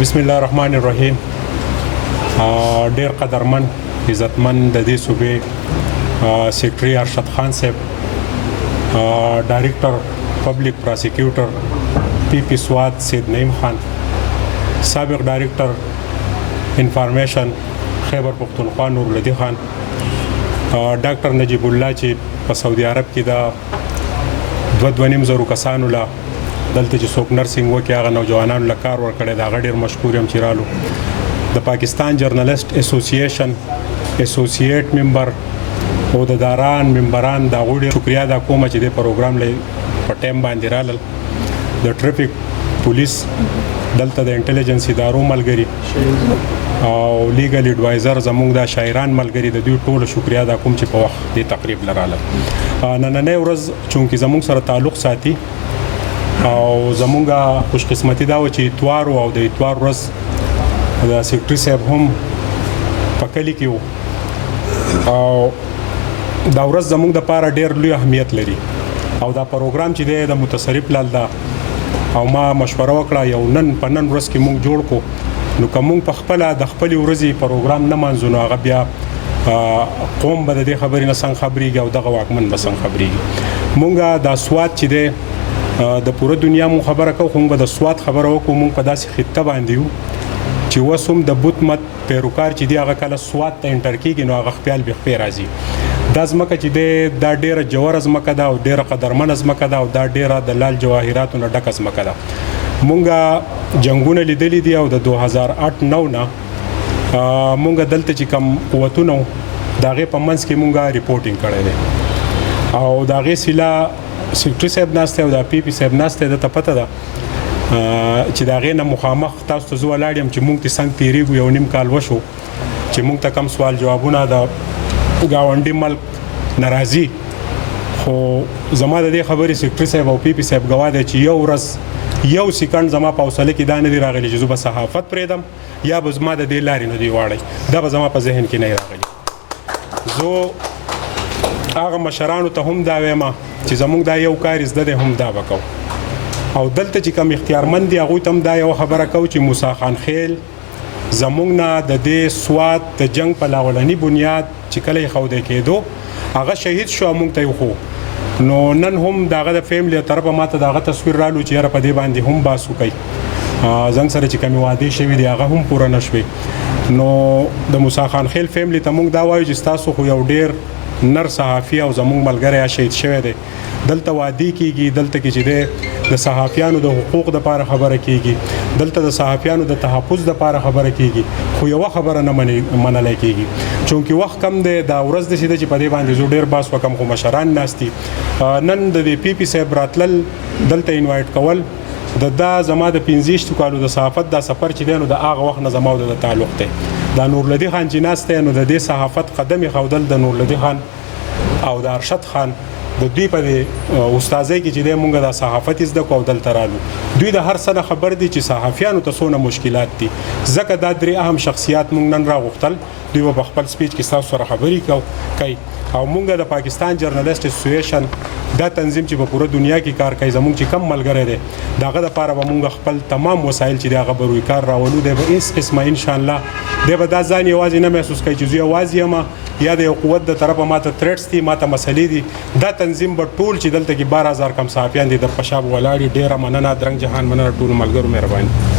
بسم الله الرحمن الرحیم. ډیر قدرمن عزتمن د دې صوبې سیکرټري ارشد خان صاحب، ډایرکټر پبلک پروسیکیوټر پی سوات سید نعیم خان، سابق ډایرکټر انفارمیشن خیبر پختونخوا نور الدی خان، ډاکټر نجیب الله چې په سعودي عرب کې د 2.5 کسانو له دلته چې څوک نرسنګ وکړي هغه نوجوانانو له کار ورکړی د هغه ډېر مشکور یم چې رالو. د پاکستان جرنالست اسوسییشن اسوسییټ ممبر او د داران ممبران د هغوی ډېر شکریا دا کومه چې دې پروګرام له په ټایم باندې رالل. د ټریفک پولیس دلته د انټیلیجنس ادارو ملګري او لیګل اډوایزر زموږ د شاعران ملګري د دوی ټولو شکریا دا کوم چې په وخت دې تقریب له رالل. نننۍ ورځ چونکې زموږ سره تعلق ساتي او زمونږه خوش قسمتي دا و چې اتوار او د اتوار ورځ د سیکرټري صاحب هم په کلي کې و او دا ورځ زمونږ دپاره ډېر لوی اهمیت لري او دا پروګرام چې دی د متصرف لال ده او ما مشوره وکړه یو نن په نن ورځ کې مونږ جوړ کو نو که مونږ په خپله د خپلې ورځې پروګرام نه منځو نو هغه بیا قوم به د دې خبرې نه څنګه خبرېږي او دغه واکمن به څنګه خبرېږي. مونږ دا سوات چې دی د پوره دنیا مون خبره کوو خو موږ د سوات خبره وکړو. مونږ په داسې خطه باندې یو چې اوس هم د بت مت پیروکار چې دی هغه کله سوات ته انټر کېږي نو هغه خپل بخپې راځي. دا ځمکه چې دی دا ډېره جوړه ځمکه ده او ډېره قدرمنه ځمکه ده او دا ډېره د لال جواهراتو نه ډکه ځمکه ده. مونږ جنګونه لیدلي دي او د 2008-9 نه مونږ دلته چې کوم قوتونه د هغې په منځ کې مونږ ریپورټینګ کړی دی او د هغې سیله سیکرټري صاحب ناسته او د پی پی صاحب ناسته ده ته پته ده چې د هغې نه مخامخ تاسو ته زه ولاړ یم چې مونږ ته څنګه تېرېږو. یو نیم کال وشو چې مونږ ته کم سوال جوابونه د ګاونډي ملک نه راځي خو زما د دې خبرې سیکرټري صاحب او پی پی صاحب ګواه دی چې یو ورځ یو سیکنډ زما په حوصله کې دا نه دي راغلي چې زه به صحافت پرېږدم یا به زما د دې لارې نه دوی واړئ. دا به زما په ذهن کې نه راغلي. زه هغه مشرانو ته هم دا وایم چې زموږ دا یو کار زده دی هم دا به کوو او دلته چې کوم اختیارمند دي هغوی ته هم دا یو خبره کوو چې موسی خان خیل زموږ نه د دې سوات د جنګ په لاولني بنیاد چې کله یې ښودی کېدو هغه شهید شو موږ ته یې وښو نو نن هم د هغه د فیملي طرفه ماته د هغه تصویر رالو چې یاره په دې باندې هم بحث وکوي. زنګ سره چې کومې وعدې شوي دي هغه هم پوره نه شوې. نو د موسی خان خیل فیملي ته موږ دا وایو چې ستاسو خو یو ډېر نر صحافي او زموږ ملګری شهید شوی دی. دلته وعدې کېږي دلته کې چې دی د صحافیانو د حقوق دپاره خبره کېږي دلته د صحافیانو د تحفظ دپاره خبره کېږي خو یوه خبره نه منلی کېږي چونکې وخت کم دی. دا ورځ داسې ده چې په دې باندې زه ډېر بحث وکړم خو مشران ناست دي. نن د دې پی پی صاحب راتلل دلته انوایټ کول دا زما د 15 کالو د صحافت دا سفر چې دی نو د هغه وخت نه زما او د تعلق دی. دا نورالدی خان چې ناست دی نو د دې صحافت قدم یې ښودل د نورالدی خان او د ارشد خان د دوی په استاذۍ کې چې دی مونږ د صحافت زده کړو او دلته رالو. دوی د هر څه نه خبر دي چې صحافیانو ته څونه مشکلات دي ځکه دا درې اهم شخصیات مونږ نن راغوښتل. دوی به په خپل سپیچ کې ستاسو سره خبرې کوي او مونږ د پاکستان جرنالست اسوسییشن دا تنظیم چې په پوره دنیا کې کار کوي زموږ چې کم ملګری دی د هغه دپاره به مونږ خپل تمام وسایل چې دی هغه به روی کار راولو. دی به هېڅ قسمه انشاءالله دی به دا ځان یوازې نه محسوس کوي چې زه یوازې یم یا د یو قوت د طرفه ماته تھریټس دي ماته مسلې دي. دا تنظیم به ټول چې دلته کې 12,000 کم صحافیان دي د په شا به ولاړ. ډېره مننه درنګ جهان مننه ټولو ملګرو مهرباني.